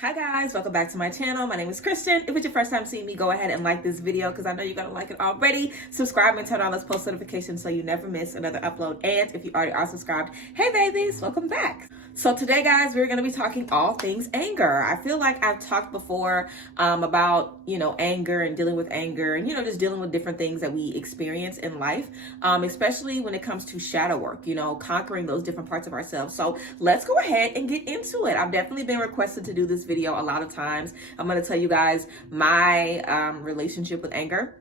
Hi guys, welcome back to my channel. My name is Kristen. If it's your first time seeing me, go ahead and like this video because I know you're gonna like it already. Subscribe and turn on those post notifications so you never miss another upload. And if you already are subscribed, hey babies, welcome back. So today guys, we're gonna be talking all things anger. I feel like I've talked before about, anger and dealing with anger and, just dealing with different things that we experience in life, especially when it comes to shadow work, conquering those different parts of ourselves. So let's go ahead and get into it. I've definitely been requested to do this video a lot of times. I'm going to tell you guys my relationship with anger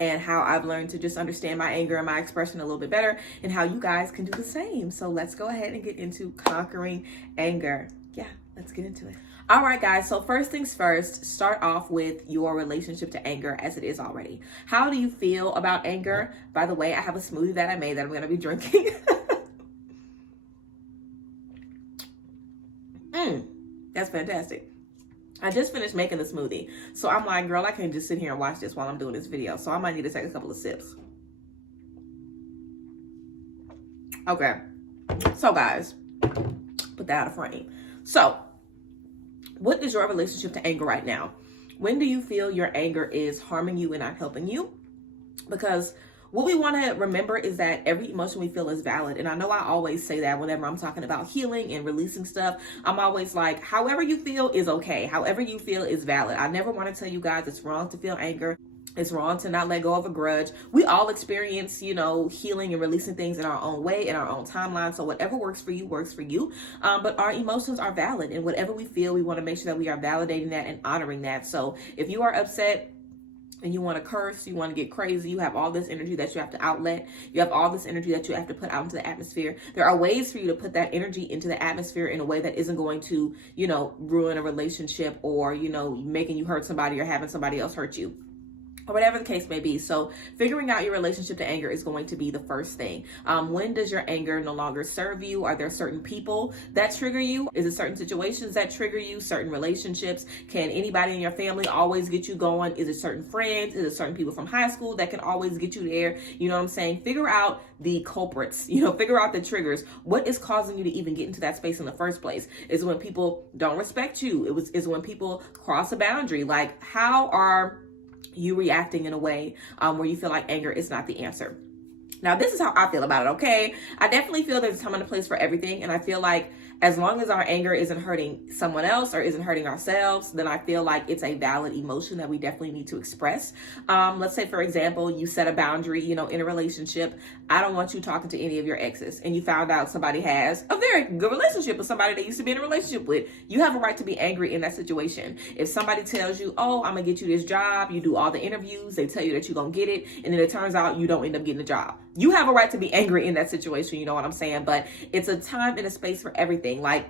and how I've learned to just understand my anger and my expression a little bit better and how you guys can do the same. So let's go ahead and get into conquering anger. Yeah, let's get into it. All right, guys. So first things first, start off with your relationship to anger as it is already. How do you feel about anger? By the way, I have a smoothie that I made that I'm going to be drinking. That's fantastic. I just finished making the smoothie. So I'm like, girl, I can't just sit here and watch this while I'm doing this video. So I might need to take a couple of sips. Okay. So guys, put that out of frame. So what is your relationship to anger right now? When do you feel your anger is harming you and not helping you? Because what we want to remember is that every emotion we feel is valid. And I know I always say that whenever I'm talking about healing and releasing stuff. I'm always like, however you feel is okay. However you feel is valid. I never want to tell you guys it's wrong to feel anger. It's wrong to not let go of a grudge. We all experience, healing and releasing things in our own way, in our own timeline. So whatever works for you, works for you. But our emotions are valid. And whatever we feel, we want to make sure that we are validating that and honoring that. So if you are upset, and you want to curse, you want to get crazy, you have all this energy that you have to outlet, you have all this energy that you have to put out into the atmosphere. There are ways for you to put that energy into the atmosphere in a way that isn't going to, ruin a relationship or, making you hurt somebody or having somebody else hurt you, or whatever the case may be. So figuring out your relationship to anger is going to be the first thing. When does your anger no longer serve you? Are there certain people that trigger you? Is it certain situations that trigger you? Certain relationships? Can anybody in your family always get you going? Is it certain friends? Is it certain people from high school that can always get you there? You know what I'm saying? Figure out the culprits, figure out the triggers. What is causing you to even get into that space in the first place? Is when people don't respect you. Is when people cross a boundary. Like, how are you reacting in a way where you feel like anger is not the answer? Now, this is how I feel about it, okay? I definitely feel there's a time and a place for everything. And I feel like as long as our anger isn't hurting someone else or isn't hurting ourselves, then I feel like it's a valid emotion that we definitely need to express. Let's say, for example, you set a boundary, in a relationship. I don't want you talking to any of your exes. And you found out somebody has a very good relationship with somebody that used to be in a relationship with. You have a right to be angry in that situation. If somebody tells you, oh, I'm going to get you this job, you do all the interviews, they tell you that you're going to get it, and then it turns out you don't end up getting the job. You have a right to be angry in that situation, you know what I'm saying? But it's a time and a space for everything. Like,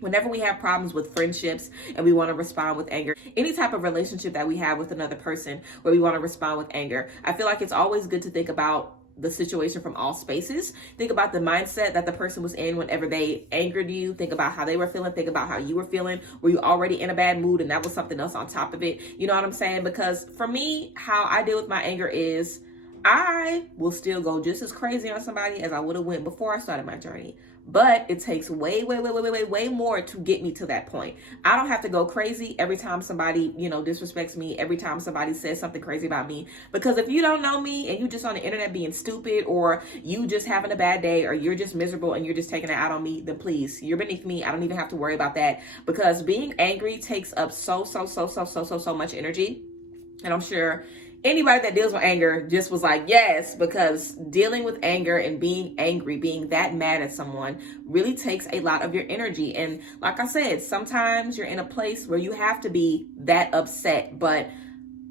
whenever we have problems with friendships and we want to respond with anger, any type of relationship that we have with another person where we want to respond with anger, I feel like it's always good to think about the situation from all spaces. Think about the mindset that the person was in whenever they angered you. Think about how they were feeling. Think about how you were feeling. Were you already in a bad mood and that was something else on top of it? You know what I'm saying? Because for me, how I deal with my anger is I will still go just as crazy on somebody as I would have went before I started my journey. But it takes way more to get me to that point. I don't have to go crazy every time somebody, disrespects me, every time somebody says something crazy about me. Because if you don't know me and you just on the internet being stupid, or you just having a bad day, or you're just miserable and you're just taking it out on me, then please, you're beneath me. I don't even have to worry about that, because being angry takes up so much energy. And I'm sure anybody that deals with anger just was like, yes, because dealing with anger and being angry, being that mad at someone really takes a lot of your energy. And like I said, sometimes you're in a place where you have to be that upset, but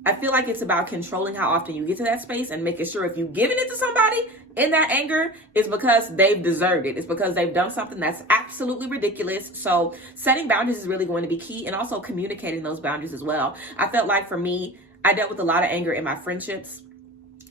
I feel like it's about controlling how often you get to that space and making sure if you're giving it to somebody in that anger, it's because they've deserved it. It's because they've done something that's absolutely ridiculous. So setting boundaries is really going to be key, and also communicating those boundaries as well. I felt like for me, I dealt with a lot of anger in my friendships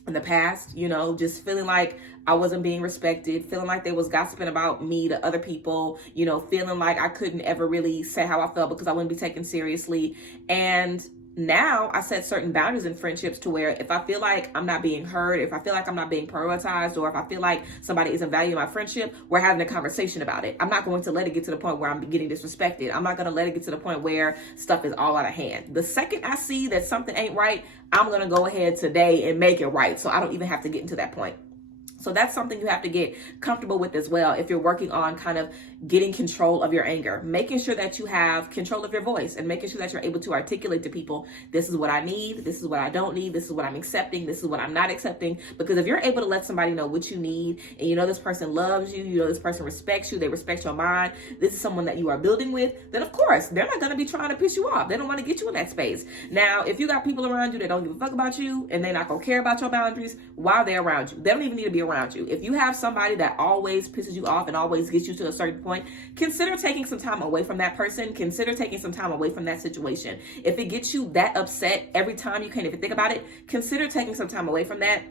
in the past, just feeling like I wasn't being respected, feeling like they was gossiping about me to other people, feeling like I couldn't ever really say how I felt because I wouldn't be taken seriously. And now I set certain boundaries in friendships to where if I feel like I'm not being heard, if I feel like I'm not being prioritized, or if I feel like somebody isn't valuing my friendship, we're having a conversation about it. I'm not going to let it get to the point where I'm getting disrespected. I'm not going to let it get to the point where stuff is all out of hand. The second I see that something ain't right, I'm going to go ahead today and make it right. So I don't even have to get into that point. So that's something you have to get comfortable with as well if you're working on kind of getting control of your anger, making sure that you have control of your voice and making sure that you're able to articulate to people, this is what I need, this is what I don't need, this is what I'm accepting, this is what I'm not accepting. Because if you're able to let somebody know what you need, and you know this person loves you, you know this person respects you, they respect your mind, this is someone that you are building with, then of course, they're not going to be trying to piss you off. They don't want to get you in that space. Now, if you got people around you that don't give a fuck about you and they're not going to care about your boundaries while they're around you, they don't even need to be around you. If you have somebody that always pisses you off and always gets you to a certain point, consider taking some time away from that person. Consider taking some time away from that situation. If it gets you that upset every time you can't even think about it, consider taking some time away from that,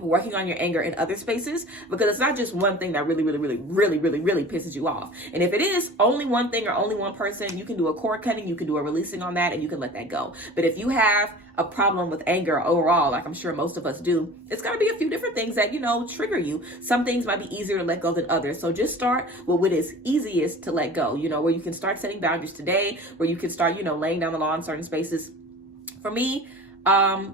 working on your anger in other spaces, because it's not just one thing that really pisses you off. And if it is only one thing or only one person, you can do a cord cutting, you can do a releasing on that, and you can let that go. But if you have a problem with anger overall, like I'm sure most of us do, it's going to be a few different things that, trigger you. Some things might be easier to let go than others. So just start with what is easiest to let go, where you can start setting boundaries today, where you can start, laying down the law in certain spaces. For me,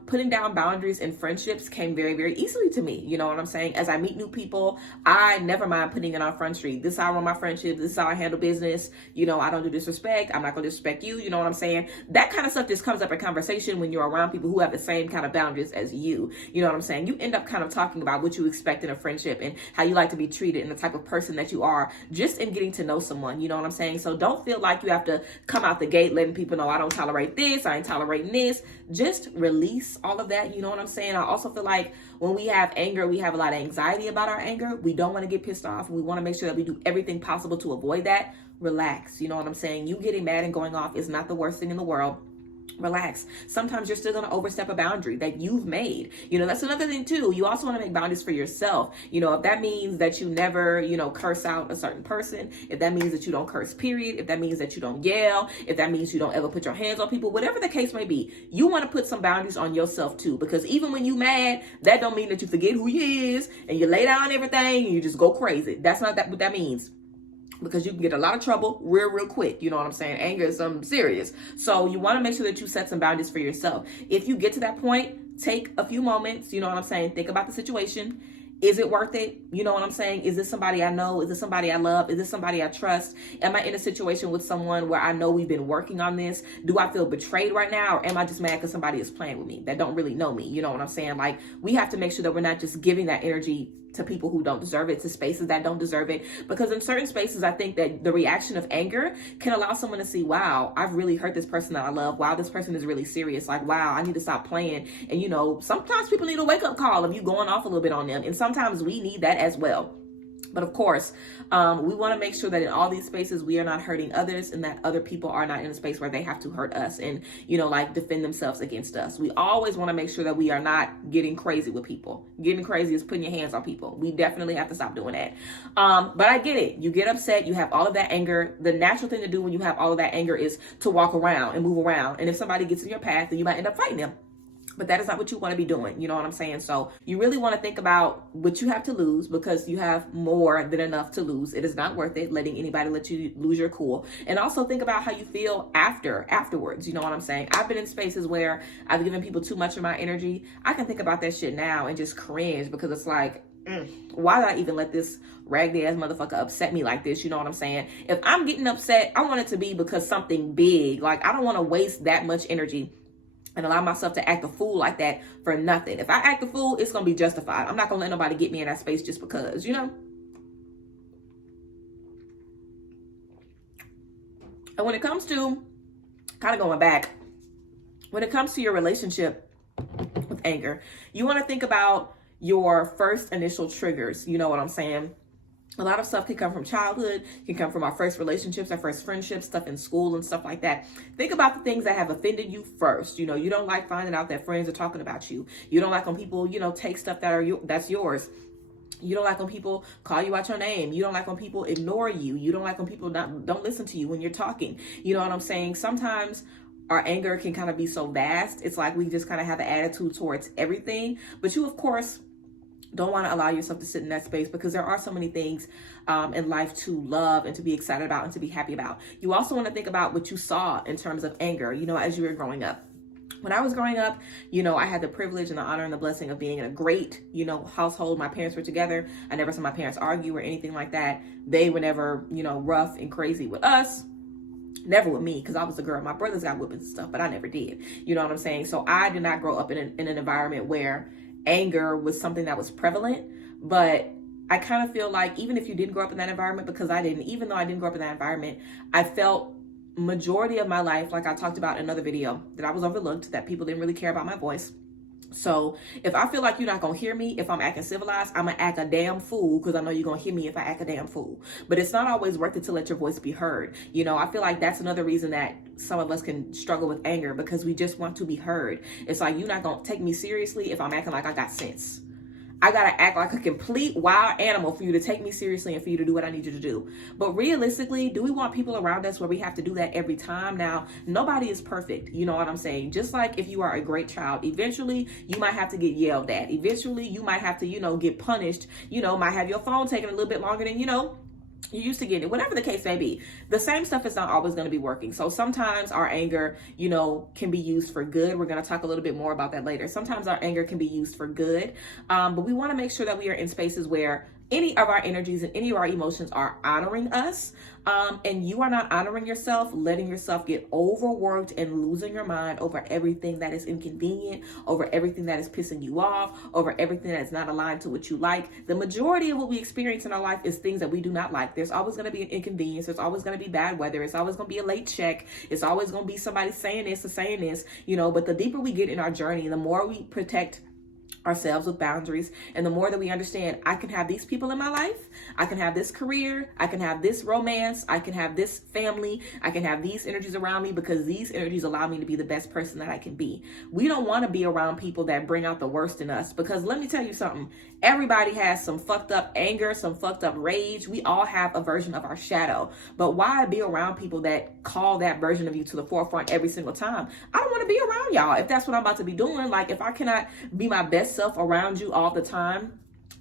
putting down boundaries in friendships came very easily to me. You know what I'm saying? As I meet new people, I never mind putting it on Front Street. This is how I run my friendships. This is how I handle business. I don't do disrespect. I'm not going to disrespect you. You know what I'm saying? That kind of stuff just comes up in conversation when you're around people who have the same kind of boundaries as you. You know what I'm saying? You end up kind of talking about what you expect in a friendship and how you like to be treated and the type of person that you are just in getting to know someone. You know what I'm saying? So don't feel like you have to come out the gate letting people know I don't tolerate this. I ain't tolerating this. Just release all of that. You know what I'm saying? I also feel like when we have anger, we have a lot of anxiety about our anger. We don't want to get pissed off. We want to make sure that we do everything possible to avoid that. Relax. You know what I'm saying? You getting mad and going off is not the worst thing in the world. Relax. Sometimes you're still going to overstep a boundary that you've made. That's another thing too. You also want to make boundaries for yourself. If that means that you never, curse out a certain person, if that means that you don't curse, period, if that means that you don't yell, if that means you don't ever put your hands on people, whatever the case may be, you want to put some boundaries on yourself too. Because even when you mad, that don't mean that you forget who you is and you lay down everything and you just go crazy. That's not what that means. Because you can get a lot of trouble real quick. You know what I'm saying? Anger is something serious. So you want to make sure that you set some boundaries for yourself. If you get to that point, take a few moments. You know what I'm saying? Think about the situation. Is it worth it? You know what I'm saying? Is this somebody I know? Is this somebody I love? Is this somebody I trust? Am I in a situation with someone where I know we've been working on this? Do I feel betrayed right now? Or am I just mad because somebody is playing with me that don't really know me? You know what I'm saying? Like, we have to make sure that we're not just giving that energy to people who don't deserve it, to spaces that don't deserve it. Because in certain spaces, I think that the reaction of anger can allow someone to see, wow, I've really hurt this person that I love. Wow, this person is really serious. Like, wow, I need to stop playing. And sometimes people need a wake up call of you going off a little bit on them. And sometimes we need that as well. But of course, we want to make sure that in all these spaces, we are not hurting others and that other people are not in a space where they have to hurt us and, defend themselves against us. We always want to make sure that we are not getting crazy with people. Getting crazy is putting your hands on people. We definitely have to stop doing that. But I get it. You get upset. You have all of that anger. The natural thing to do when you have all of that anger is to walk around and move around. And if somebody gets in your path, then you might end up fighting them. But that is not what you want to be doing. You know what I'm saying? So you really want to think about what you have to lose, because you have more than enough to lose. It is not worth it letting anybody let you lose your cool. And also think about how you feel afterwards. You know what I'm saying? I've been in spaces where I've given people too much of my energy. I can think about that shit now and just cringe, because it's like, why did I even let this raggedy ass motherfucker upset me like this? You know what I'm saying? If I'm getting upset, I want it to be because something big. Like, I don't want to waste that much energy and allow myself to act a fool like that for nothing. If I act a fool, it's going to be justified. I'm not going to let nobody get me in that space just because, And when it comes to, kind of going back, when it comes to your relationship with anger, you want to think about your first initial triggers. You know what I'm saying? A lot of stuff can come from childhood, can come from our first relationships, our first friendships, stuff in school and stuff like that. Think about the things that have offended you first. You don't like finding out that friends are talking about you. You don't like when people, take stuff that's yours. You don't like when people call you out your name. You don't like when people ignore you. You don't like when people don't listen to you when you're talking. You know what I'm saying? Sometimes our anger can kind of be so vast. It's like we just kind of have an attitude towards everything. But you, of course, don't want to allow yourself to sit in that space, because there are so many things in life to love and to be excited about and to be happy about. You also want to think about what you saw in terms of anger, as you were growing up. When I was growing up, I had the privilege and the honor and the blessing of being in a great, household. My parents were together. I never saw my parents argue or anything like that. They were never, rough and crazy with us. Never with me, because I was a girl. My brothers got whippings and stuff, but I never did. You know what I'm saying? So I did not grow up in an environment where anger was something that was prevalent. But I kind of feel like even if you didn't grow up in that environment, because I didn't, even though I didn't grow up in that environment, I felt majority of my life, like I talked about in another video, that I was overlooked, that people didn't really care about my voice. So if I feel like you're not going to hear me, if I'm acting civilized, I'm going to act a damn fool, because I know you're going to hear me if I act a damn fool. But it's not always worth it to let your voice be heard. I feel like that's another reason that some of us can struggle with anger, because we just want to be heard. It's like, you're not going to take me seriously if I'm acting like I got sense. I got to act like a complete wild animal for you to take me seriously and for you to do what I need you to do. But realistically, do we want people around us where we have to do that every time? Now, nobody is perfect. You know what I'm saying? Just like if you are a great child, eventually you might have to get yelled at. Eventually you might have to, get punished. Might have your phone taken a little bit longer than, you used to get it, whatever the case may be. The same stuff is not always going to be working. So sometimes our anger, can be used for good. We're going to talk a little bit more about that later. Sometimes our anger can be used for good. But we want to make sure that we are in spaces where any of our energies and any of our emotions are honoring us. And you are not honoring yourself, letting yourself get overworked and losing your mind over everything that is inconvenient, over everything that is pissing you off, over everything that is not aligned to what you like. The majority of what we experience in our life is things that we do not like. There's always going to be an inconvenience. There's always going to be bad weather. It's always going to be a late check. It's always going to be somebody saying this or saying this, but the deeper we get in our journey, the more we protect ourselves with boundaries, and the more that we understand, I can have these people in my life, I can have this career, I can have this romance, I can have this family, I can have these energies around me, because these energies allow me to be the best person that I can be. We don't want to be around people that bring out the worst in us, because let me tell you something, everybody has some fucked up anger, some fucked up rage. We all have a version of our shadow, but why be around people that call that version of you to the forefront every single time? I don't want to be around y'all if that's what I'm about to be doing. Like, if I cannot be my best self around you all the time,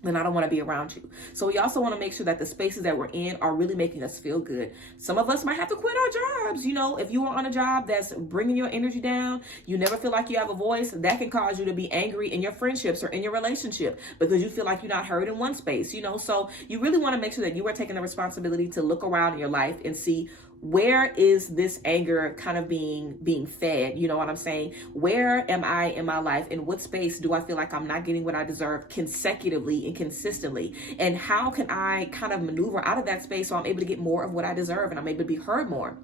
then I don't want to be around you. So we also want to make sure that the spaces that we're in are really making us feel good. Some of us might have to quit our jobs. If you are on a job that's bringing your energy down, you never feel like you have a voice, that can cause you to be angry in your friendships or in your relationship, because you feel like you're not heard in one space, so you really want to make sure that you are taking the responsibility to look around in your life and see, where is this anger kind of being fed? You know what I'm saying? Where am I in my life? In what space do I feel like I'm not getting what I deserve consecutively and consistently? And how can I kind of maneuver out of that space so I'm able to get more of what I deserve and I'm able to be heard more?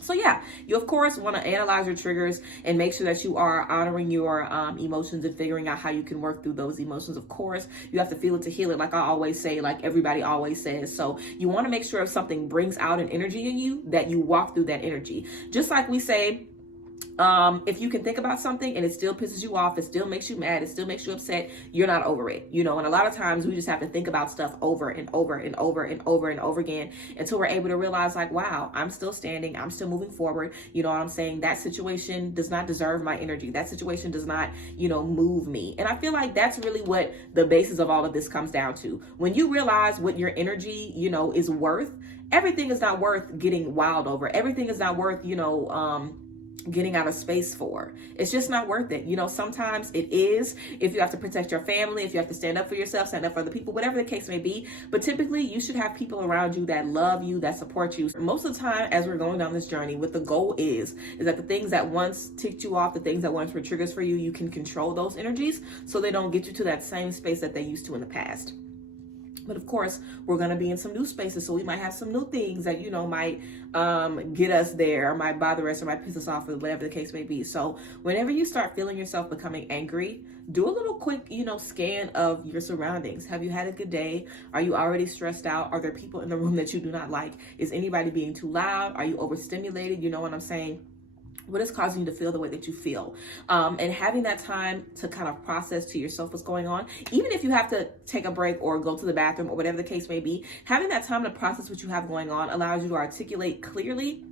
So yeah, you of course want to analyze your triggers and make sure that you are honoring your emotions and figuring out how you can work through those emotions. Of course, you have to feel it to heal it, like I always say, like everybody always says. So you want to make sure if something brings out an energy in you, that you walk through that energy. Just like we say, if you can think about something and it still pisses you off, it still makes you mad, it still makes you upset, you're not over it, and a lot of times we just have to think about stuff over and over and over and over and over again until we're able to realize, like, wow, I'm still standing, I'm still moving forward. You know what I'm saying? That situation does not deserve my energy. That situation does not, move me. And I feel like that's really what the basis of all of this comes down to. When you realize what your energy, is worth, everything is not worth getting wild over. Everything is not worth, getting out of space for. It's just not worth it. Sometimes it is, if you have to protect your family, if you have to stand up for yourself, stand up for other people, whatever the case may be. But typically you should have people around you that love you, that support you. Most of the time, as we're going down this journey, what the goal is that the things that once ticked you off, the things that once were triggers for you, you can control those energies so they don't get you to that same space that they used to in the past. But of course, we're going to be in some new spaces. So we might have some new things that, might get us there, or might bother us, or might piss us off, or whatever the case may be. So whenever you start feeling yourself becoming angry, do a little quick, scan of your surroundings. Have you had a good day? Are you already stressed out? Are there people in the room that you do not like? Is anybody being too loud? Are you overstimulated? You know what I'm saying? What is causing you to feel the way that you feel? And having that time to kind of process to yourself what's going on, even if you have to take a break or go to the bathroom or whatever the case may be, having that time to process what you have going on allows you to articulate clearly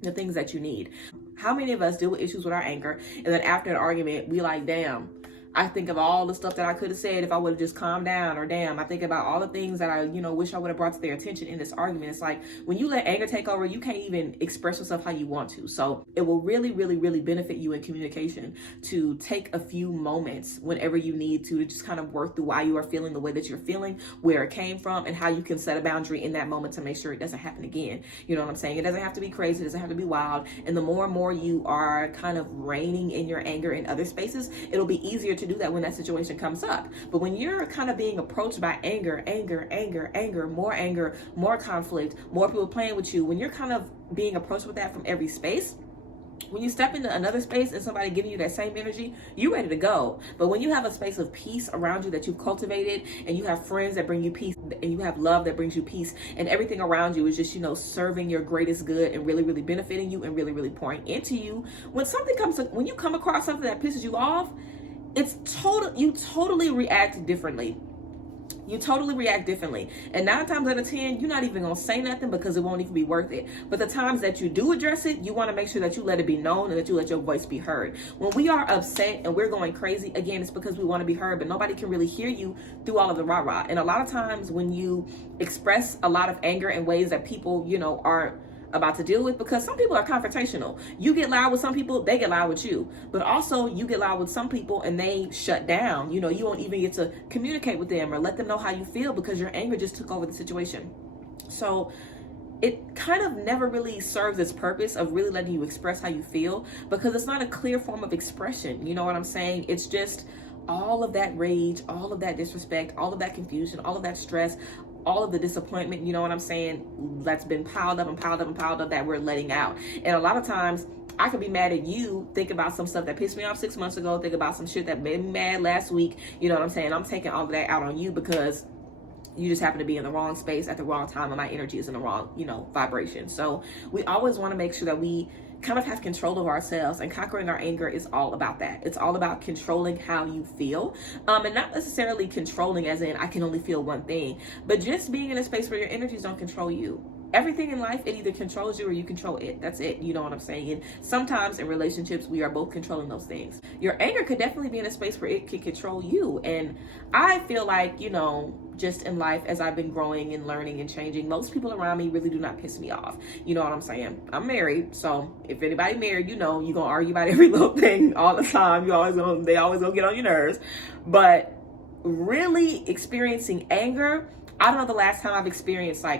the things that you need. How many of us deal with issues with our anger, and then after an argument, we like, damn, I think of all the stuff that I could have said if I would have just calmed down, or damn, I think about all the things that I, wish I would have brought to their attention in this argument. It's like when you let anger take over, you can't even express yourself how you want to. So it will really, really, really benefit you in communication to take a few moments whenever you need to just kind of work through why you are feeling the way that you're feeling, where it came from, and how you can set a boundary in that moment to make sure it doesn't happen again. You know what I'm saying? It doesn't have to be crazy. It doesn't have to be wild. And the more and more you are kind of reigning in your anger in other spaces, it'll be easier to do that when that situation comes up. But when you're kind of being approached by anger, more conflict, more people playing with you, when you're kind of being approached with that from every space, when you step into another space and somebody giving you that same energy, you're ready to go. But when you have a space of peace around you that you've cultivated, and you have friends that bring you peace, and you have love that brings you peace, and everything around you is just, serving your greatest good and really, really benefiting you and really, really pouring into you, when you come across something that pisses you off, you totally react differently. You totally react differently. And 9 times out of 10, you're not even going to say nothing because it won't even be worth it. But the times that you do address it, you want to make sure that you let it be known and that you let your voice be heard. When we are upset and we're going crazy, again, it's because we want to be heard, but nobody can really hear you through all of the rah-rah. And a lot of times when you express a lot of anger in ways that people, aren't about to deal with, because some people are confrontational. You get loud with some people, they get loud with you. But also you get loud with some people and they shut down. You won't even get to communicate with them or let them know how you feel because your anger just took over the situation. So it kind of never really serves its purpose of really letting you express how you feel, because it's not a clear form of expression. You know what I'm saying? It's just all of that rage, all of that disrespect, all of that confusion, all of that stress, all of the disappointment, you know what I'm saying, that's been piled up that we're letting out. And a lot of times I could be mad at you, think about some stuff that pissed me off 6 months ago, think about some shit that made me mad last week, you know what I'm saying? I'm taking all of that out on you because you just happen to be in the wrong space at the wrong time, and my energy is in the wrong, vibration. So we always want to make sure that we kind of have control of ourselves, and conquering our anger is all about that. It's all about controlling how you feel, and not necessarily controlling as in I can only feel one thing, but just being in a space where your energies don't control you. Everything in life, it either controls you or you control it. That's it. You know what I'm saying? And sometimes in relationships, we are both controlling those things. Your anger could definitely be in a space where it can control you. And I feel like, just in life, as I've been growing and learning and changing, most people around me really do not piss me off. You know what I'm saying? I'm married. So if anybody married, you're going to argue about every little thing all the time. They always gonna get on your nerves. But really experiencing anger, I don't know the last time I've experienced I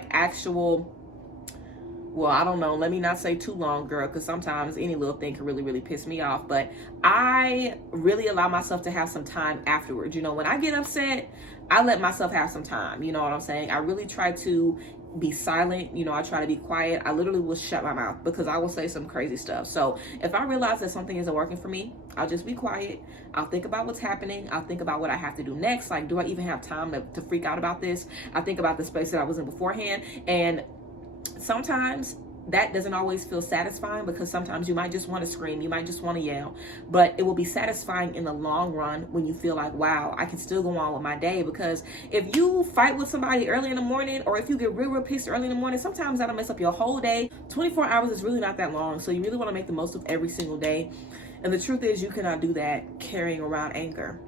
don't know, let me not say too long, girl, because sometimes any little thing can really, really piss me off. But I really allow myself to have some time afterwards. When I get upset, I let myself have some time. You know what I'm saying? I really try to be silent. I try to be quiet. I literally will shut my mouth because I will say some crazy stuff. So if I realize that something isn't working for me, I'll just be quiet. I'll think about what's happening. I'll think about what I have to do next. Like, do I even have time to freak out about this? I think about the space that I was in beforehand. And sometimes that doesn't always feel satisfying, because sometimes you might just want to scream, you might just want to yell, but it will be satisfying in the long run when you feel like, wow, I can still go on with my day. Because if you fight with somebody early in the morning, or if you get real pissed early in the morning, sometimes that'll mess up your whole day. 24 hours is really not that long, so you really want to make the most of every single day. And the truth is, you cannot do that carrying around anger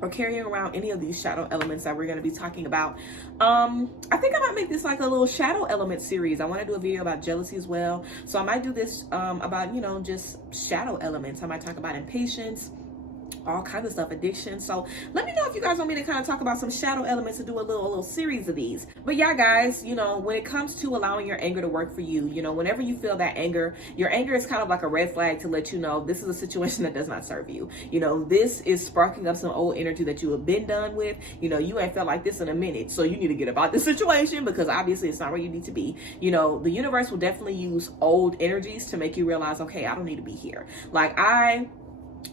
or carrying around any of these shadow elements that we're going to be talking about. I think I might make this like a little shadow element series. I want to do a video about jealousy as well. So I might do this about, just shadow elements. I might talk about impatience, all kinds of stuff, addiction. So let me know if you guys want me to kind of talk about some shadow elements and do a little series of these. But yeah, guys, when it comes to allowing your anger to work for you, whenever you feel that anger, your anger is kind of like a red flag to let you know this is a situation that does not serve you. This is sparking up some old energy that you have been done with. You ain't felt like this in a minute, so you need to get about this situation, because obviously it's not where you need to be. The universe will definitely use old energies to make you realize, okay, I don't need to be here. Like, I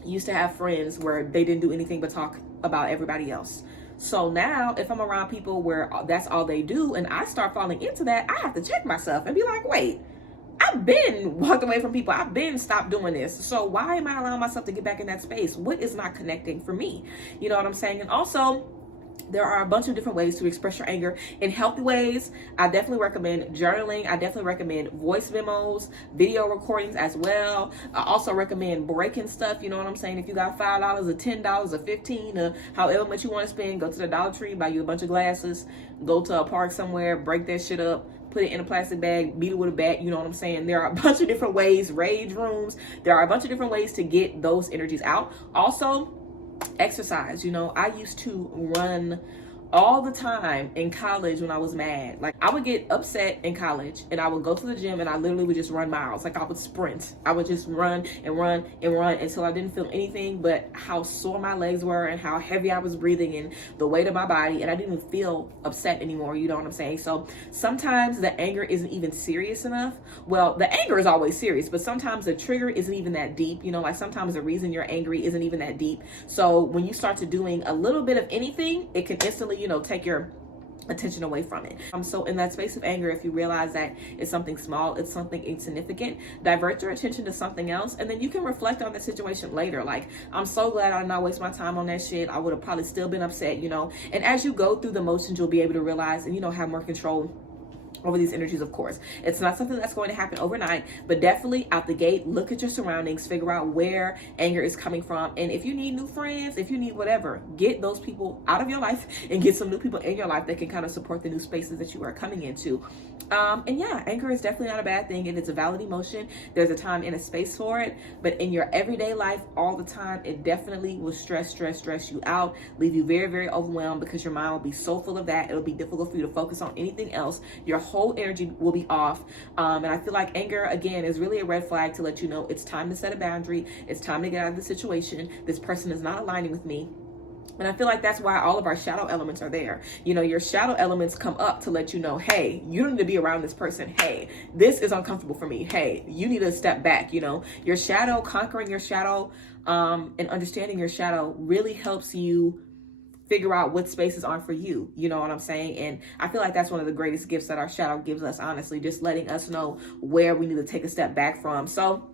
used to have friends where they didn't do anything but talk about everybody else. So now if I'm around people where that's all they do, and I start falling into that, I have to check myself and be like, wait, I've been walked away from people. I've been stopped doing this. So why am I allowing myself to get back in that space? What is not connecting for me? You know what I'm saying? And also, There are a bunch of different ways to express your anger in healthy ways. I definitely recommend journaling. I definitely recommend voice memos, video recordings as well. I also recommend breaking stuff. You know what I'm saying? If you got $5 or $10 or $15 or however much you want to spend, go to the Dollar Tree, buy you a bunch of glasses, go to a park somewhere, break that shit up, put it in a plastic bag, beat it with a bat. You know what I'm saying? There are a bunch of different ways, rage rooms. There are a bunch of different ways to get those energies out. Also, exercise. You know, I used to run all the time in college when I was mad. Like, I would get upset in college and I would go to the gym and I literally would just run miles. Like, I would sprint. I would just run and run and run until I didn't feel anything but how sore my legs were and how heavy I was breathing and the weight of my body, and I didn't even feel upset anymore. You know what I'm saying? So sometimes the anger isn't even serious enough. Well, the anger is always serious, but sometimes the trigger isn't even that deep. You know, like sometimes the reason you're angry isn't even that deep. So when you start to doing a little bit of anything, it can instantly, you know, take your attention away from it. So in that space of anger, if you realize that it's something small, it's something insignificant, divert your attention to something else, and then you can reflect on the situation later. Like, I'm so glad I did not waste my time on that shit. I would have probably still been upset, you know. And as you go through the motions, you'll be able to realize and, you know, have more control over these energies. Of course, it's not something that's going to happen overnight, but definitely out the gate, look at your surroundings, figure out where anger is coming from, and if you need new friends, if you need whatever, get those people out of your life and get some new people in your life that can kind of support the new spaces that you are coming into. And yeah, anger is definitely not a bad thing, and it's a valid emotion. There's a time and a space for it, but in your everyday life all the time, it definitely will stress you out, leave you very, very overwhelmed, because your mind will be so full of that, it'll be difficult for you to focus on anything else. Your whole energy will be off. And I feel like anger, again, is really a red flag to let you know it's time to set a boundary. It's time to get out of the situation. This person is not aligning with me. And I feel like that's why all of our shadow elements are there. You know, your shadow elements come up to let you know, hey, you don't need to be around this person. Hey, this is uncomfortable for me. Hey, you need to step back. You know, your shadow, conquering your shadow, and understanding your shadow really helps you figure out what spaces aren't for you. You know what I'm saying? And I feel like that's one of the greatest gifts that our shadow gives us, honestly, just letting us know where we need to take a step back from. So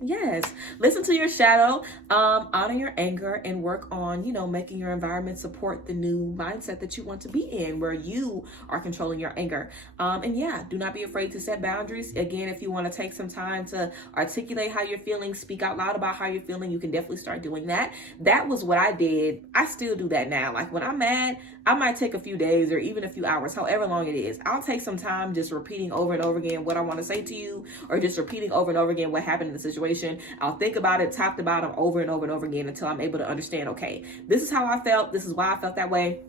yes, listen to your shadow, honor your anger, and work on, you know, making your environment support the new mindset that you want to be in, where you are controlling your anger. And yeah, do not be afraid to set boundaries. Again, if you want to take some time to articulate how you're feeling, speak out loud about how you're feeling, you can definitely start doing that. That was what I did. I still do that now. Like, when I'm mad, I might take a few days or even a few hours, however long it is. I'll take some time just repeating over and over again what I want to say to you, or just repeating over and over again what happened in the situation. I'll think about it, talk about them over and over and over again until I'm able to understand, okay, this is how I felt. This is why I felt that way.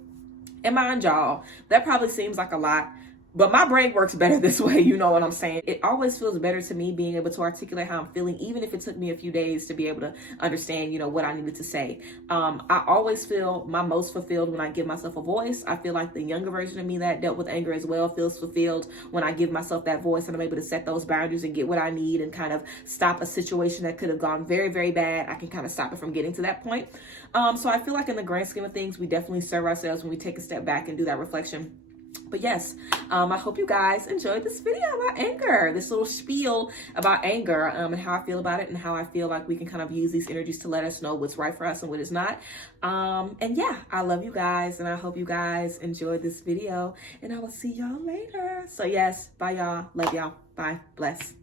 And mind y'all, that probably seems like a lot, but my brain works better this way. You know what I'm saying? It always feels better to me being able to articulate how I'm feeling, even if it took me a few days to be able to understand, you know, what I needed to say. I always feel my most fulfilled when I give myself a voice. I feel like the younger version of me that dealt with anger as well feels fulfilled when I give myself that voice and I'm able to set those boundaries and get what I need and kind of stop a situation that could have gone very, very bad. I can kind of stop it from getting to that point. So I feel like in the grand scheme of things, we definitely serve ourselves when we take a step back and do that reflection. But yes, I hope you guys enjoyed this video about anger, this little spiel about anger, and how I feel about it, and how I feel like we can kind of use these energies to let us know what's right for us and what is not. And yeah, I love you guys, and I hope you guys enjoyed this video, and I will see y'all later. So yes, bye y'all, love y'all, bye, bless.